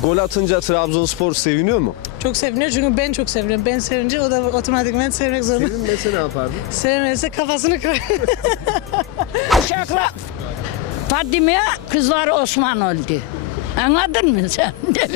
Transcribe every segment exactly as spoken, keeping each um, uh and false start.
Gol atınca Trabzonspor seviniyor mu? Çok seviniyor çünkü ben çok seviyorum. Ben sevince o da otomatikman sevmek zorunda. Sevinmese ne yapardın? Sevmezse kafasını kırar. Uşakla Fadime kızları Osman oldu. Anladın mı sen?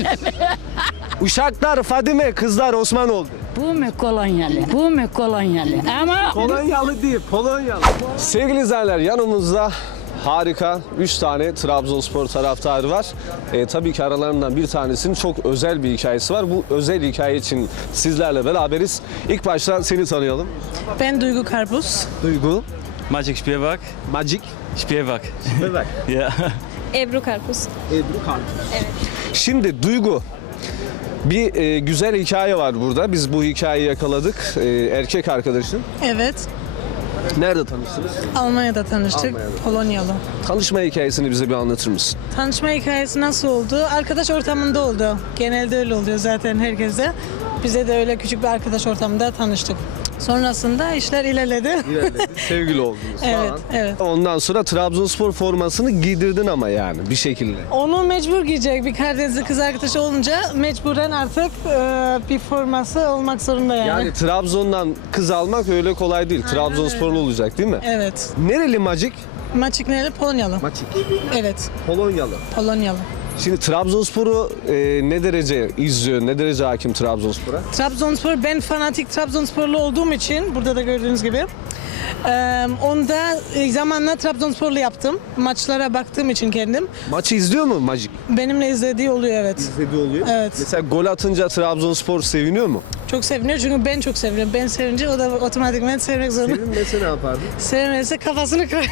Uşaklar Fadime, kızlar Osman oldu. Bu mu kolonyalı? Bu mu kolonyalı? Ama Polonyalı değil, Polonyalı. Sevgili izleyenler, yanımızda harika üç tane Trabzonspor taraftarı var. E, tabii ki aralarından bir tanesinin çok özel bir hikayesi var. Bu özel hikaye için sizlerle beraberiz. İlk başta seni tanıyalım. Ben Duygu Karpuz. Duygu, Magic Spielwerk. Magic, Spielwerk. Bebek, Ja. Ebru Karpuz. Ebru Karpuz. Evet. Şimdi Duygu, bir e, güzel hikaye var burada. Biz bu hikayeyi yakaladık. E, erkek arkadaşın. Evet. Nerede tanıştınız? Almanya'da tanıştık. Almanya'da. Polonyalı. Tanışma hikayesini bize bir anlatır mısın? Tanışma hikayesi nasıl oldu? Arkadaş ortamında oldu. Genelde öyle oluyor zaten herkeste. Bize de öyle küçük bir arkadaş ortamında tanıştık. Sonrasında işler ilerledi. Sevgili oldunuz Evet, falan. evet. Ondan sonra Trabzonspor formasını giydirdin ama yani bir şekilde. Onu mecbur giyecek bir Karadenizli kız arkadaşı olunca mecburen artık e, bir forması olmak zorunda yani. Yani Trabzon'dan kız almak öyle kolay değil. Trabzonsporlu olacak değil mi? Evet. Nereli Magic? Maçık nereli? Polonyalı. Magic. Evet, Polonyalı. Polonyalı. Şimdi Trabzonspor'u e, ne derece izliyor, ne derece hakim Trabzonspor'a? Trabzonspor, ben fanatik Trabzonsporlu olduğum için, burada da gördüğünüz gibi, e, onda e, zamanla Trabzonsporlu yaptım. Maçlara baktığım için kendim. Maçı izliyor mu Magic? Benimle izlediği oluyor, evet. İzlediği oluyor. Evet. Mesela gol atınca Trabzonspor seviniyor mu? Çok seviniyor çünkü ben çok seviyorum. Ben sevince o da otomatikman sevmek zorunda. Sevinmese ne yapardın? Sevmezse kafasını kırar.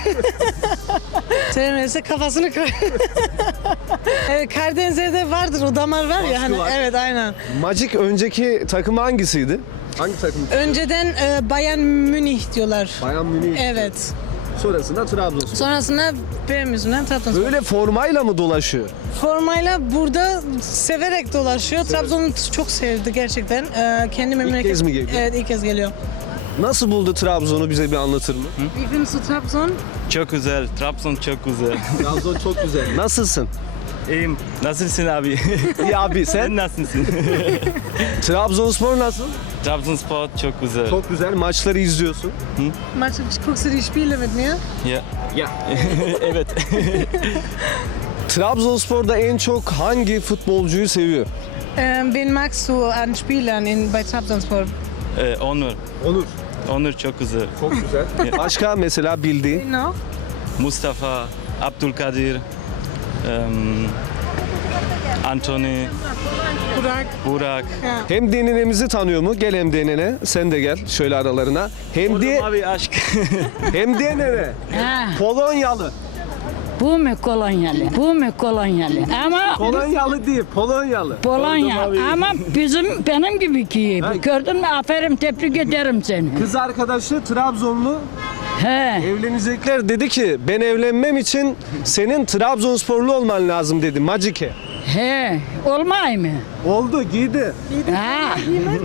Sevmezse kafasını kırar. Evet, Karadeniz'de vardır o damar var ya hani. var. Evet, aynen. Magic önceki takımı hangisiydi? Hangi takım? Önceden e, Bayern Münih diyorlar. Bayern Münih. Evet. Sonrasında Trabzonspor. Sonrasında benim yüzümden Trabzonspor. Böyle formayla mı dolaşıyor? Formayla burada severek dolaşıyor. Trabzon'u çok sevdi gerçekten. Ee, kendi memleket. kez mi geliyor? Evet, ilk kez geliyor. Nasıl buldu Trabzon'u, bize bir anlatır mı? Wie findest du Trabzon? Çok güzel. Trabzon çok güzel. Trabzon çok güzel. Nasılsın? İyiyim. Nasılsın abi? İyi abi, sen? Sen nasılsın? Trabzonspor nasıl? Trabzonspor çok güzel. Çok güzel, maçları izliyorsun. Manche, guckst du die Spiele mit mir? Ya. Ya. Evet. Trabzonspor'da en çok hangi futbolcuyu seviyor? Ähm, wen magst du an Spielern in, bei Trabzonspor? Ee, Onur. Onur. Onur çok güzel. Çok güzel. Başka mesela bildiğin? Wen noch? Mustafa, Abdülkadir, ähm, Anthony, Burak. Burak. Ja. Hem denenemizi tanıyor mu? Gel hem denene. Sen de gel şöyle aralarına. Hem de Abi aşk. hem denene. ha, Polonyalı. bu mu kolonyalı? Bu mu kolonyalı? Ama Polonyalı değil, Polonyalı. Polonya. Ama bizim benim gibi ki. Ha. Gördün mü? Aferin, tebrik ederim seni. Kız arkadaşı Trabzonlu, He. evlenecekler, dedi ki ben evlenmem için senin Trabzonsporlu olman lazım dedi Magic'e. He. Olmay mı? Oldu, giydi. Ha.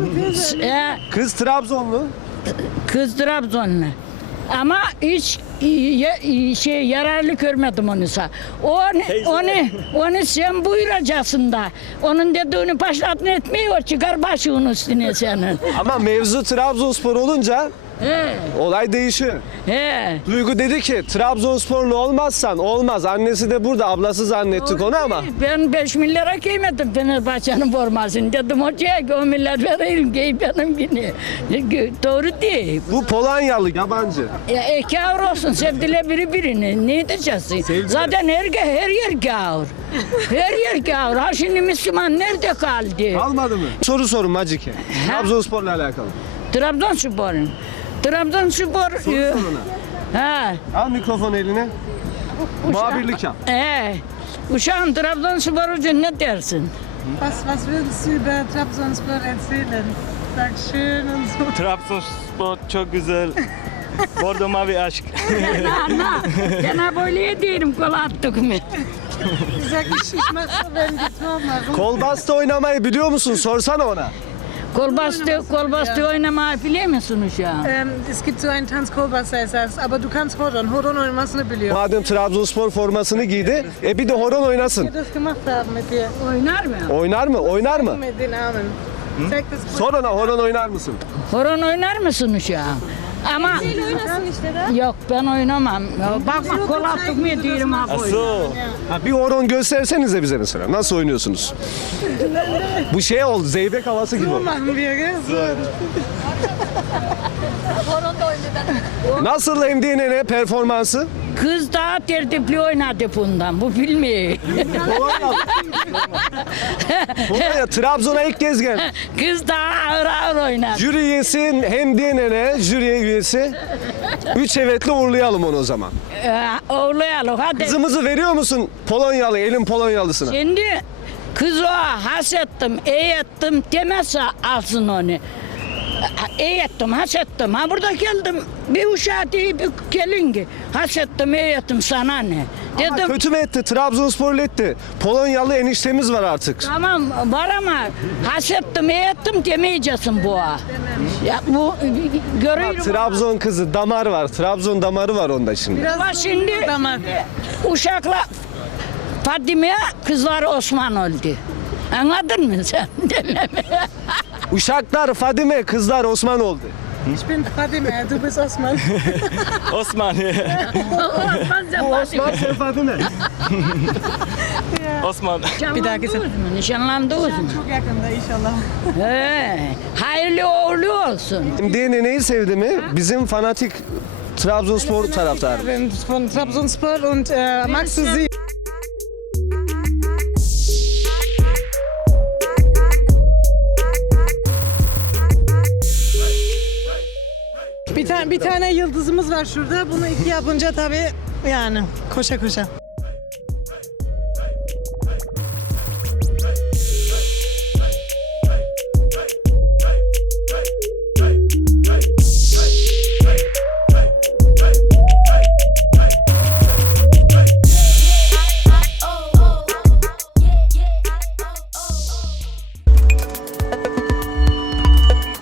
E, Kız Trabzonlu. kız Trabzonlu. Ama hiç ye- şey yararlı görmedim onu. Onu, onu, onu sen buyuracaksın da. Onun dediğini başlatma etmiyor. Çıkar başının üstüne senin. Ama mevzu Trabzonspor olunca He. olay değişiyor. He. Duygu dedi ki Trabzonsporlu olmazsan olmaz. Annesi de burada, ablası zannettik onu ama. Ben beş milyara giymedim Fenerbahçe'nin formasını. Dedim hocaya ki on milyar vereyim giy benim gibi. Doğru değil. Bu Polonyalı, yabancı. Ya e, kâr olsun sevdiler biri birini. Ne diyeceksin? Zaten her, her yer kâr. Her yer kâr. Ha şimdi Müslüman nerede kaldı? Almadı mı? Soru sorun Magic'e. Trabzonspor'la alakalı. Trabzonspor'un. Trabzonspor. Soru e, sor ona. Ha. Al mikrofon eline. Muhabirlik yap. Ee, uşağım Trabzonspor için ne dersin? Was, was würdest du über Trabzonspor erzählen? Sag schön und so. Trabzonspor çok güzel. Bordo mavi aşk. Ana, sana böyle diyelim kol attık mı? Ich sag, ich, ich mach so, wenn die Tor machen. Kol bastı oynamayı biliyor musun? Sorsana ona. Kol bastı, kol bastı oynamayı biliyor musun uşağım? Ähm, es gibt so einen Tanz Kolbasser, aber du kannst Horon. Horon oynamasını biliyor. Madem Trabzonspor formasını giydi, e bir de horon oynasın. Wir das gemacht haben mit dir. Oynar mı? Oynar mı? Oynar mı? Mit den Armen. Zeig das Sor ona horon oynar mısın? Horon oynar mısın uşağım? Ama oynasın işte de. yok ben oynamam. Bakma kol attık mı diyorum ha boy. So. Ha, bir horon göstersenize bize mesela. Nasıl oynuyorsunuz? Bu şey oldu, zeybek havası gibi So oldu. machen wir, gell? So. Nasıl M D N N performansı? Kız daha tertipli oynadı bundan. Bu bilmiyor. Polonya Trabzon'a ilk kez geldi. Kız daha ağır ağır oynadı. Jüri üyesi M D N N, jüri üyesi. Üç evetle uğurlayalım onu o zaman. Ee, oğlayalım hadi. Kızımızı veriyor musun Polonyalı, elin Polonyalısına? Şimdi kız o has ettim, iyi ettim demezse alsın onu. İyi ettim, has ettim. Ha burada geldim. Bir uşağı değil, bir gelin ki. Has ettim, iyi ettim sana ne? Ama Dedim kötü mü etti? Trabzonsporlu etti. Polonyalı eniştemiz var artık. tamam var ama has ettim, iyi ettim demeyeceksin bu. Ya bu görüyorum. Trabzon kızı damar var. Trabzon damarı var onda şimdi. Ama şimdi Damar. uşakla Fadime kızları Osman oldu. Anladın mı sen? Uşaklar Fadime, kızlar Osman oldu. Ich bin Fadime, du bist Osman. Osman. Osman sen Osman sen Fadime. Osman. Bir daha kesin. Nişanlandınız mı? Nişanlandınız mı? Çok yakında inşallah. He, hayırlı uğurlu olsun. M D N N'yi sevdi mi? Bizim fanatik Trabzonspor taraftarı. Von Trabzonspor und äh, magst du sie? Bir tane bir tane yıldızımız var şurada. Bunu iki yapınca tabii yani koşa koşa.